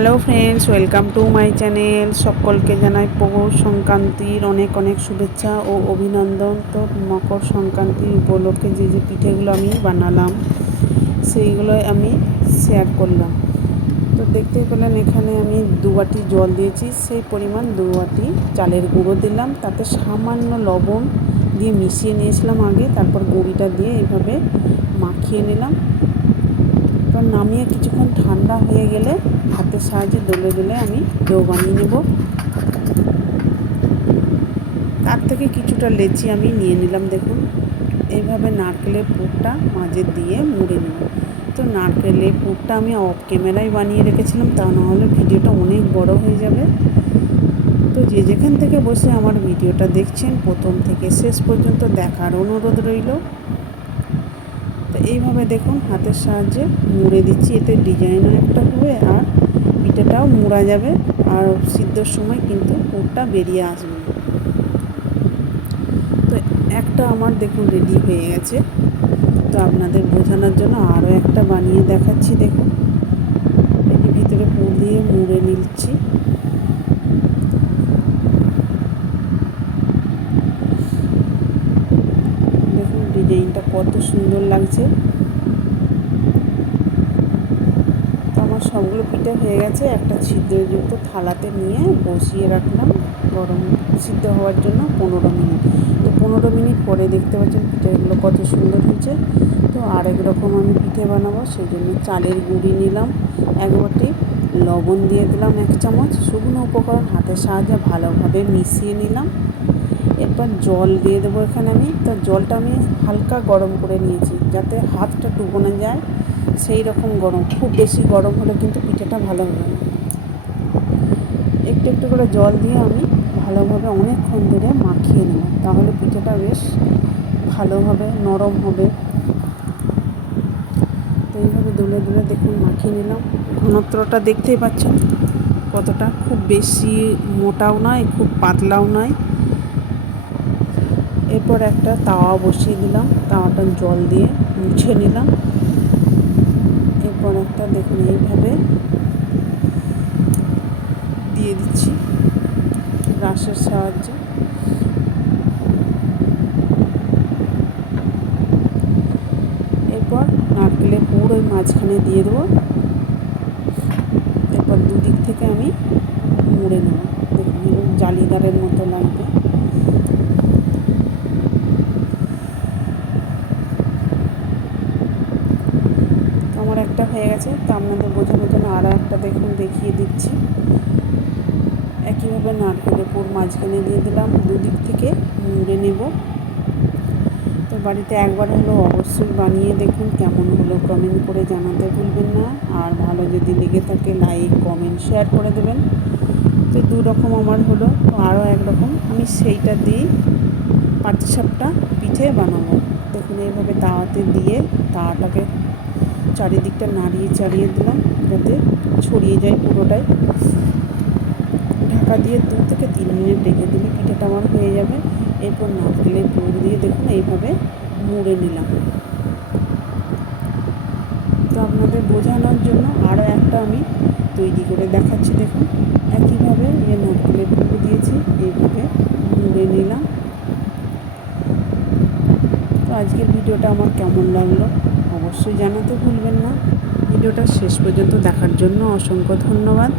Hello friends, welcome to my channel. সকলকে জানাই পৌষ সংক্রান্তির অনেক অনেক শুভেচ্ছা ও অভিনন্দন। তো মকর সংক্রান্তি উপলক্ষে যে যে পিঠেগুলো আমি বানালাম সেইগুলোই আমি শেয়ার করলাম। তো দেখতেই পেলেন এখানে আমি 2 বাটি জল দিয়েছি, সেই পরিমাণ 2 বাটি চালের গুঁড়ো দিলাম, তাতে সামান্য লবণ দিয়ে মিশিয়ে নিয়েছিলাম আগে, তারপর গুঁড়িটা দিয়ে এইভাবে মাখিয়ে নিলাম। এবার নামিয়ে কিছুক্ষণ ঠান্ডা হয়ে গেলে হাতের সাহায্যে দলে দলে আমি ডো বানিয়ে নেব। তার থেকে কিছুটা লেচি আমি নিয়ে নিলাম। দেখুন এইভাবে নারকেলের পুরটা মাঝে দিয়ে মুড়ে নেব। তো নারকেলের পুরটা আমি অফ ক্যামেরায় বানিয়ে রেখেছিলাম, তা নাহলে ভিডিওটা অনেক বড় হয়ে যাবে। তো যে যেখান থেকে বসে আমার ভিডিওটা দেখছেন প্রথম থেকে শেষ পর্যন্ত দেখার অনুরোধ রইল। তো এইভাবে দেখুন হাতের সাহায্যে মুড়ে দিচ্ছি, এতে ডিজাইনও একটা হবে আর পিঠেটাও মুড়া যাবে, আর সিদ্ধর সময় কিন্তু পুরটা বেরিয়ে আসবে। তো একটা আমার দেখুন রেডি হয়ে গেছে। তো আপনাদের বোঝানোর জন্য আরও একটা বানিয়ে দেখাচ্ছি। দেখুন এটি ভিতরে পুর দিয়ে মুড়ে নিচ্ছি। দেখুন ডিজাইনটা কত সুন্দর লাগছে। আমার সবগুলো পিঠে হয়ে গেছে। একটা ছিদ্রযুক্ত থালাতে নিয়ে বসিয়ে রাখলাম গরম সিদ্ধ হওয়ার জন্য 15 মিনিট। তো 15 মিনিট পরে দেখতে পাচ্ছেন পিঠেগুলো কত সুন্দর হয়েছে। তো আরেক রকম আমি পিঠে বানাবো, সেই জন্য চালের গুঁড়ি নিলাম 1 বাটি, লবণ দিয়ে দিলাম 1 চামচ, শুকনো উপকরণ হাতের সাহায্যে ভালোভাবে মিশিয়ে নিলাম। এরপর জল দিয়ে দেবো এখানে আমি। তো জলটা আমি হালকা গরম করে নিয়েছি, যাতে হাতটা ডুবো না যায় সেই রকম গরম। খুব বেশি গরম হলে কিন্তু পিঠেটা ভালো হবে না। একটু একটু করে জল দিয়ে আমি ভালোভাবে অনেকক্ষণ ধরে মাখিয়ে নেব, তাহলে পিঠেটা বেশ ভালো হবে, নরম হবে। তো এইভাবে দুলে দুলে দেখুন মাখিয়ে নিলাম। ঘনত্বটা দেখতেই পাচ্ছেন কতটা, খুব বেশি মোটাও নয় খুব পাতলাও নয়। এরপর একটা তাওয়া বসিয়ে দিলাম, তাওয়াটা জল দিয়ে মুছে নিলাম। এরপর একটা দেখুন এইভাবে দিয়ে দিচ্ছি ব্রাশের সাহায্যে। এরপর নারকেলের পুর ওই মাঝখানে দিয়ে দেবো। এরপর দুদিক থেকে আমি মুড়ে নেব। দেখুন জালিদারের মতো লাগবে। আমার একটা হয়ে গেছে। তো আপনাদের বোঝানোর জন্য আরও একটা দেখুন দেখিয়ে দিচ্ছি। একইভাবে নারকেলের পুর মাঝখানে দিয়ে দিলাম, দুদিক থেকে মুড়ে নেব। তো বাড়িতে একবার হলো অবশ্যই বানিয়ে দেখুন, কেমন হলো কমেন্ট করে জানাতে ভুলবেন না। আর ভালো যদি লেগে থাকে লাইক কমেন্ট শেয়ার করে দেবেন। তো 2 রকম আমার হলো। তো আরও একরকম আমি সেইটা দিয়ে পাটিসাপটা পিঠে বানাবো। দেখুন এইভাবে তাওয়াতে দিয়ে তাওয়াটাকে চারিদিকটা নাড়িয়ে চাড়িয়ে দিলাম, যাতে ছড়িয়ে যায় পুরোটাই। ঢাকা দিয়ে 2 থেকে 3 মিনিট রেখে দিলে পিঠেটা আমার হয়ে যাবে। এরপর নারকেলের পুর দিয়ে দেখুন এইভাবে মুড়ে নিলাম। তো আপনাদের বোঝানোর জন্য আরও একটা আমি তৈরি করে দেখাচ্ছি। দেখুন একইভাবে নারকেলের পুর দিয়েছি, এইভাবে মুড়ে নিলাম। তো আজকের ভিডিওটা আমার কেমন লাগলো অবশ্যই জানাতে ভুলবেন না। ভিডিওটা শেষ পর্যন্ত দেখার জন্য অসংখ্য ধন্যবাদ।